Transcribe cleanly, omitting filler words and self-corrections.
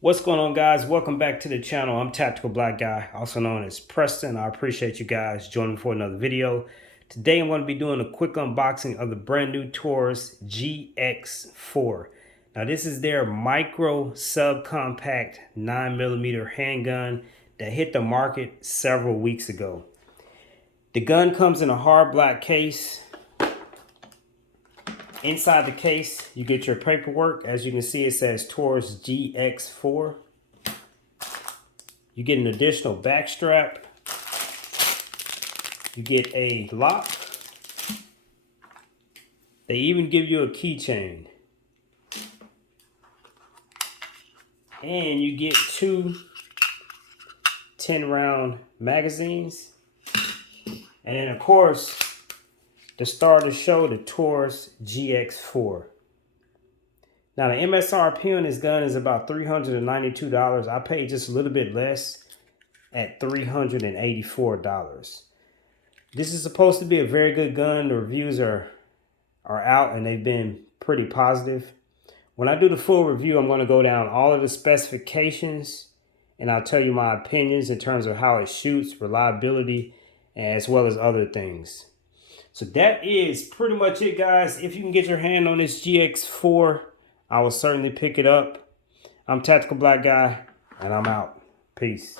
What's going on, guys? Welcome back to the channel. I'm Tactical Black Guy, also known as Preston. I appreciate you guys joining me for another video. Today I'm going to be doing a quick unboxing of the brand new Taurus GX4. Now this is their micro subcompact 9mm handgun that hit the market several weeks ago. The gun comes in a hard black case. Inside the case, you get your paperwork. As you can see, it says Taurus GX4. You get an additional back strap. You get a lock. They even give you a keychain. And you get two 10-round magazines. And then, of course, the star to show, the Taurus GX4. Now the MSRP on this gun is about $392. I paid just a little bit less at $384. This is supposed to be a very good gun. The reviews are out and they've been pretty positive. When I do the full review, I'm going to go down all of the specifications and I'll tell you my opinions in terms of how it shoots, reliability, as well as other things. So that is pretty much it, guys. If you can get your hand on this GX4, I will certainly pick it up. I'm Tactical Black Guy, and I'm out. Peace.